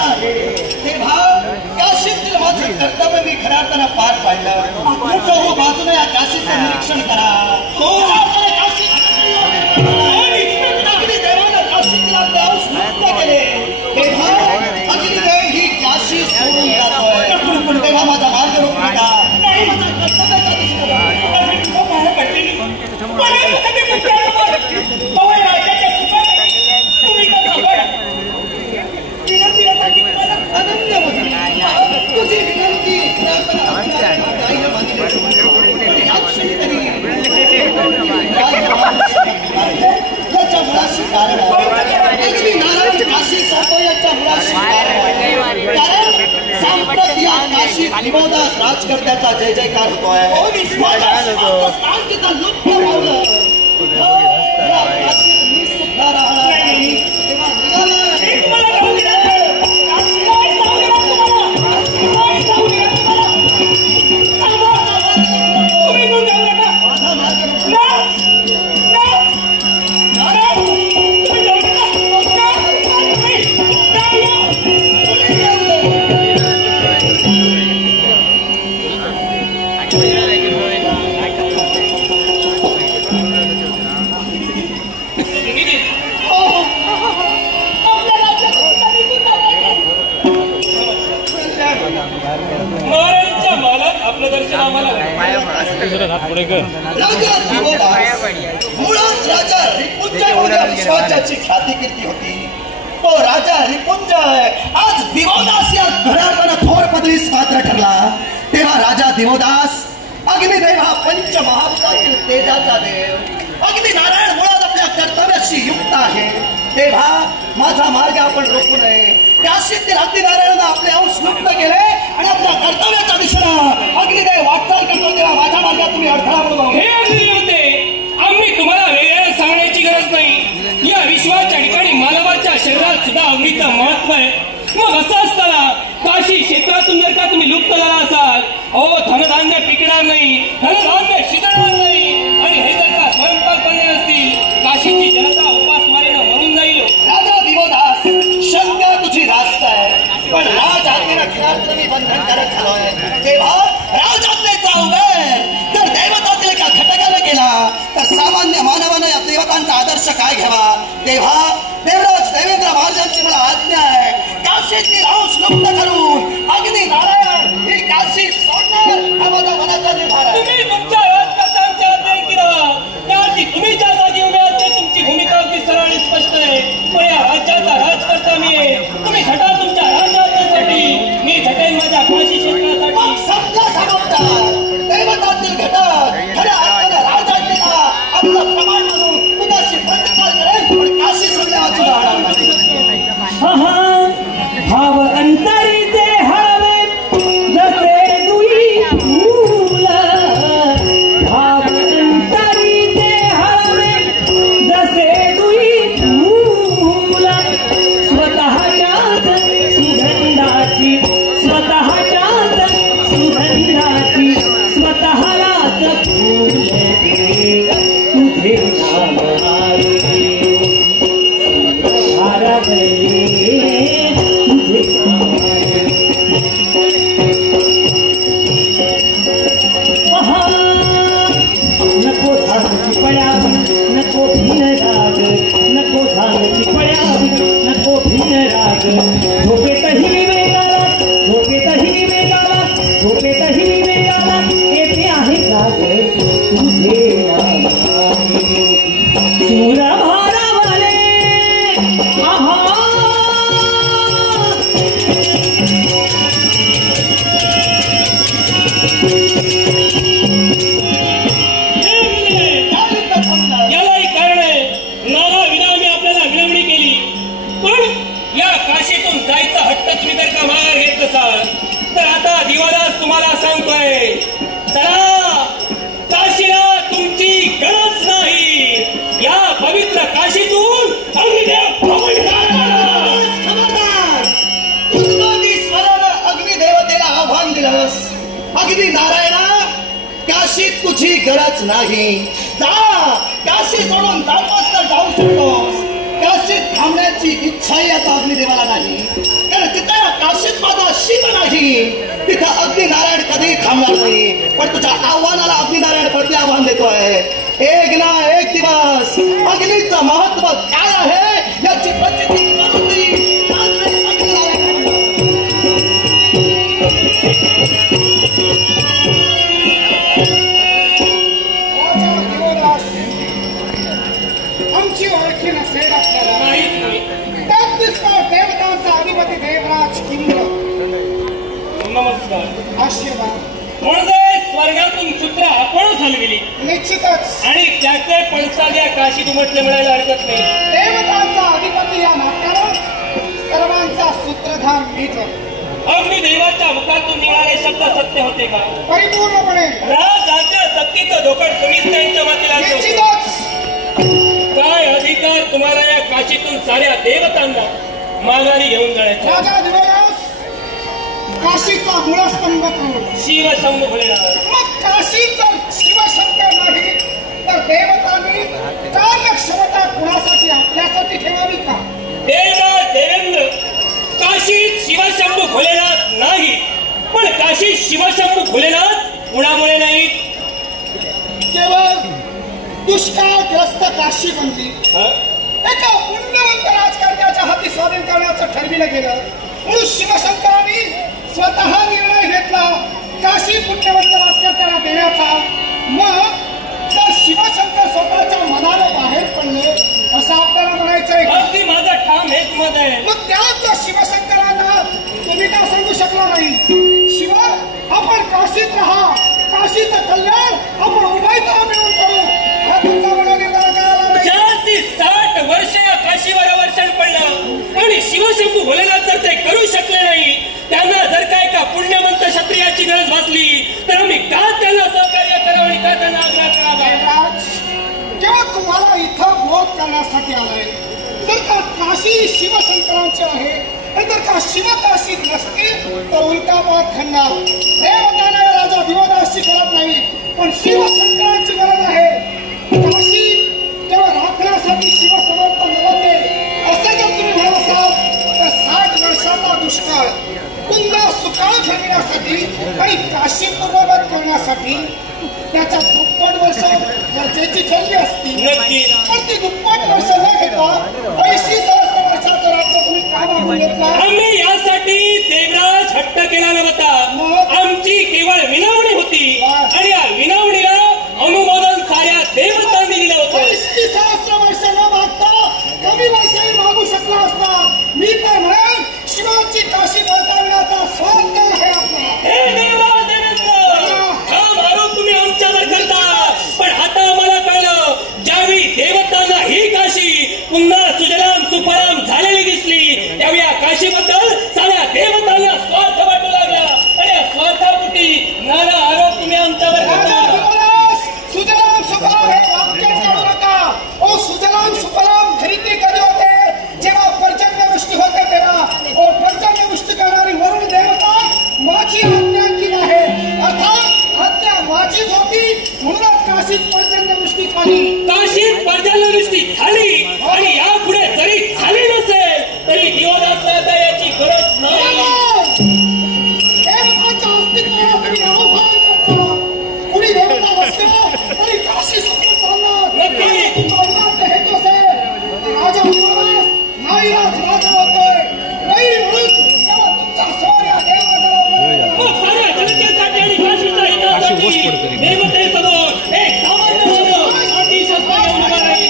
युक्त आहे तेव्हा काशीतील माझे कर्तव्य मी खऱ्या अर्थानं पार पाडलं. सर्व बाजूने या काशीचं निरीक्षण करा. अग्नी देवानं काशीतला देव मुक्त केले तेव्हा अग्निदेव ही काशी सोडून जातोय. तेव्हा माझा मार्ग रोखू नका. तुझी विनंती याच्या मुळाशी कारण अगदी नारायण काशी सोडतो याच्या मुळाशी कारण सांप्रत या काशी दिवोदास राजकर्त्याचा जय जयकार होतोय. तिथं लुप्त पावलं मी सुद्धा राहणार नाही. मुळात राजा रिपुंजय होण्या विश्वाची ख्याती कीर्ती होती. तो राजा रिपुंजय आज दिवोदास या घराकडे थोर पदरीस पात्र ठरला. तेव्हा राजा दिवोदास अग्निदेव हा पंचमहाभूतातील तेजाचा देव अगदी नारायण मुळात आपल्या कर्तव्याशी युक्त आहे. तेव्हा माझा मार्ग आपण रोखू नये. काशीतील अगदी नारायणानं आपले अंश मुक्त केले आणि आपल्या कर्तव्याच्या दिशेनं अग्निदेव वाटचाल करतो. तेव्हा माझ्या मार्गात तुम्ही अडथळा म्हणून हे अग्निदेवते आम्ही तुम्हाला वेगळं सांगण्याची गरज नाही. या विश्वाच्या ठिकाणी मानवाच्या शरीरात सुद्धा अग्नीचं महत्व आहे. मग असं असताना काशी क्षेत्रातून जर का तुम्ही लुप्त झाला असाल धनधान्य पिकणार नाही, धनधान्य शिजणार नाही आणि हे जर का स्वयंपाक करणे असतील काशीची जनता उपासमारीनं मरून जाईल. राजा दिवोदास शंका तुझी रास्त आहे पण राज आज्ञेनं मी बंधनकारक झालोय. तेव्हा राज आज्ञेचा उल्लेख जर दैवतातील एका घटकाने केला तर सामान्य मानवानं या देवतांचा आदर्श काय घ्यावा. तेव्हा देवराज देवेंद्र महाराजांची मला आज्ञा आहे काशीतील अंश लुप्त करून अग्नी नारायण ही काशी सोडणार हा माझा मनाचा निर्धार आहे. तुम्ही तुमच्या राजकर्त्यांच्या आज्ञेने केला त्याआधी तुम्ही ज्या जागी उभे आहात तुमची भूमिका अगदी सरळ आणि स्पष्ट आहे. पण या राज्याचा राजकर्ता मी आहे. तुम्ही झटा तुमच्या राज्यासाठी मी झटेन माझ्या काशी क्षेत्रासाठी. समजा समजता दैवतातील घटक खऱ्या अर्थानं राजाला आपलं प्रमाण म्हणून तुझ्याशी प्रतिकार करेल पण काशी सोडल्या वाचून राहणार नाही. भाव अंतरीचे हवे जसे दुई फूल भाव अंतरीचे हवे जसे दुई फूल स्वतःच्याच सुगंधाची स्वतःच्याच सुगंधाची स्वतःलाच फूल तुझे नाम नको धानची पड्यावी नको भिन राग नको धानची पड्यावी नको भिन राग झोपेतही वेगाला झोपेतही वेगाला झोपेतही वेगाला येते आहे जाग तुझे नाम सुरा भारावाले आहा यालाही कारण आहे. नाना विना मी आपल्याला विनवणी केली पण या काशीतून जायचा हट्ट तुम्ही जर का माघार घेत असाल तर आता दिवादास तुम्हाला सांगतोय चला काशीला तुमची गरज नाही. या पवित्र काशीतून अग्निदेव अग्निदेवतेला आव्हान दिलंस. अग्नी नारायणा काशीत तुझी गरज नाही. जा काशी सोडून जातोस तर जाऊ शकतोस. काशीत थांबण्याची इच्छाही आता अग्निदेवाला नाही कारण तिथे तिथं अग्निनारायण कधी थांबणार नाही. पण तुझ्या आव्हानाला अग्निनारायण प्रति आव्हान देतोय. एक ना एक दिवस अग्नीचं महत्व काय आहे याची प्रचिती करून देईल. आमची ओळखी नसेल आपल्याला. नाही त्यात दिसतो देवतांचा अधिपती देवराज इंद्र. नमस्कार. आशीर्वाद. म्हणजे स्वर्गातून सूत्र आपणच हलविली निश्चितच आणि त्याचे पणसाद्या काशीत उमटले म्हणायला हरकत नाही. देवतांचा अधिपती या नात्यानं सर्वांचा सूत्रधार मीच. अग्निदेवाच्या मुखातून निघाले शब्द सत्य होते का? परिपूर्णपणे. राजाच्या सत्तेचं धोकड तुम्हीच त्यांच्या मातीला ठेवलं. निश्चितच. काय अधिकार तुम्हाला या काशीतून साऱ्या देवतांना माघारी घेऊन जाण्याचा? राजा दिवस काशीचा मूळस्तंभ करून शिवशंभू भोलेनाथ. मग काशीचा शिवशंकर नाही तर देवतांनी कार्यक्षमता कुणासाठी आपल्यासाठी ठेवावी का? देवनाथ देवेंद्र काशीत शिवशंभू भोलेनाथ नाही, पण काशीत शिवशंभू भोलेनाथ कुणामुळे नाही? केवळ दुष्काळग्रस्त काशी बनली एका पुण्यवंत राजकारण्याच्या हाती स्वाधीन करण्याचं ठरविलं गेलं. म्हणून शिवशंकरांनी स्वतः निर्णय घेतला काशी पुण्यवंत राजकारण्याला देण्याचा. मग तर शिवशंकर स्वतःच्या मनाला बाहेर पडले असं आपल्याला म्हणायचंय. अगदी माझा ठाम हेच मत आहे. मग त्याच शिवशंकरांना तुम्ही का सांगू शकला नाही? शिवा आपण काशीत राहा, काशीचं कल्याण आपण उभयता मिळून करू. हा तुमचा मला निर्धार करायला नाही. 60 वर्ष या काशीवर वर्षण पडलं आणि शिवशंभू भोलेनाथ जर ते करू शकले नाही, त्यांना जर काय का पुण्यवंत क्षत्रियाची गरज भासली तर आम्ही का त्यांना सहकार्य करावं आणि का त्यांना आग्रह करावा? देवराज, केवळ तुम्हाला इथं बोध करण्यासाठी आलाय. जर का काशी शिवशंकरांची आहे आणि जर का शिवकाशीत नसतील तर उलटा पाठ खणणार. देवतांना राजा दिवदासची गरज नाही, पण शिवशंकरांची गरज आहे. काशी केवळ राखण्यासाठी शिवसमर्थ नव्हते असं जर तुम्ही म्हणत असाल तर 60 वर्षाचा दुष्काळ पुन्हा सुकाळ ठेवण्यासाठी आणि काशी पूर्ववत करण्यासाठी त्याच्या दुप्पट वर्ष गरजेची ठरली असती. नक्की. पण ती दुप्पट वर्ष न घेता 80 सहस्र वर्षाचं राज्य तुम्ही का मागून घेतला? आम्ही यासाठी देवराज हट्ट केला नव्हता. आमची केवळ विनवणी होती आणि या विनवणीला अनुमोदन साऱ्या देवतांनी दिलं होतं. 80 सहस्र वर्ष न मागता कमी वर्षही मागू शकला असता. मी तर म्हणेन शिवाची काशी बळकावण्याचा स्वार्थ आहे आपला. हे देवराज देवेंद्र, हा आरोप तुम्ही आमच्यावर करता, पण आता आम्हाला कळलं ज्यावेळी देवतांना ही काशी पुन्हा सुजलाम सुफलाम झालेली दिसली त्यावेळी या काशीबद्दल साऱ्या देवतांना स्वार्थ वाटू लागला आणि या स्वार्थापोटी नाना आरोप तुम्ही आमच्यावर करता. सुजलाम सुफलाम हे वाक्य काढू नका. ओ सुजलाम सुफलाम खरेदी कधी होते? जेव्हा पर्जन्यवृष्टी होते तेव्हा. ओ पर्जन्यवृष्टी करणारी वरुण देवता माझी आज्ञा केली आहे. अर्थात आज्ञा माझीच होती म्हणूनच काशीत पर्जन्यवृष्टी झाली. काशीत पर्जन्यवृष्टी झाली आणि यापुढे जरी झाली नसेल तरी दिवदासला आता याची गरज नाही. देवताच्या अस्तित्वाला तुम्ही आव्हान करता. कुणी देवता बसला तरी काशी सुखी चालणार. नक्की. तुमचा हेतू असेल राजा होणार नाही. राजा होतोय नाही म्हणून तेव्हा तुमचा स्वर या देवताला मग साऱ्या जनतेसाठी आणि काशीच्या हितासाठी देवतेसमोर एक सामान्य मानव अतिशस्त्र घेऊन उभा राहील.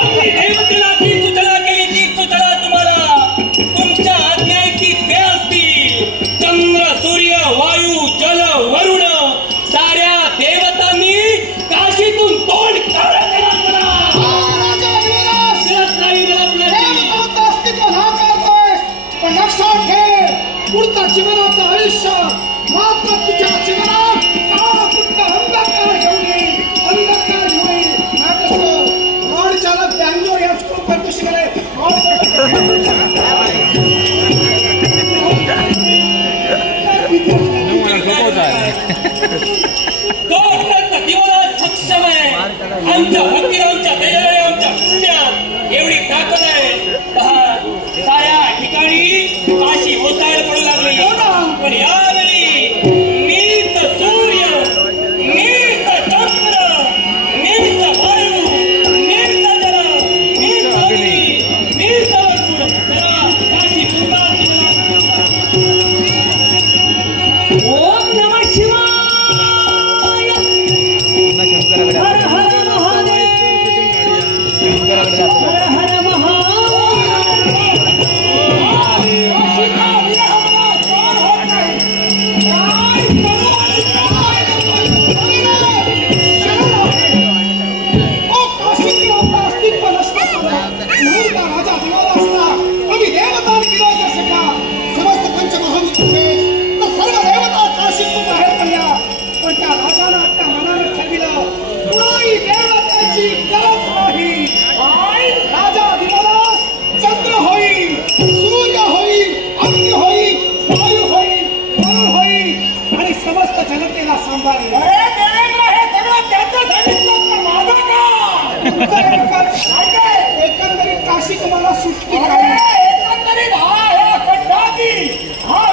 अगदी देवतेला जी सूचना केली ती सूचना तुम्हाला तुमच्या आज्ञेची ते असतील. चंद्र सूर्य वायू जल वरुण साऱ्या देवतांनी काशीतून तोंड काढा करा. राजा युवराज देवताचं अस्तित्व नाकारतोय. पण लक्षात ठेव पुढचं जीवनाचं आयुष्य मात्र तुझ्या जीवनात काळाकुट्ट अंधकार घेऊन येईल. अंधकार घेऊन येईल. रोड चालक बँगलोर या स्कूल शिकले. तोपर्यंत दिवस सक्षम आहे. आमच्या भक्तीला आमच्या दयाने आमच्या पुण्यात एवढी ताकद आहे. पहा ठिकाणी काशी ओसाड पडू लागली. पण यावेळी नीत सूर्य, नीत चंद्र, नीत वायू, नीत जल, नीत अग्नी, नीत वरुण काशी पुन्हा ओम नमः शिवाय. हर हर महादेव. हर हर महादेव. चंद्र होईल, सूर्य होईल, अग्नी होईल, वायू होईल, वरुण होईल आणि समस्त जनतेला सांभाळेल. हे सगळं त्याचं सांगितलं पण माझं का? एकंदरीत काशी तुम्हाला सुटकी एकंदरीत हा खड्डाची हा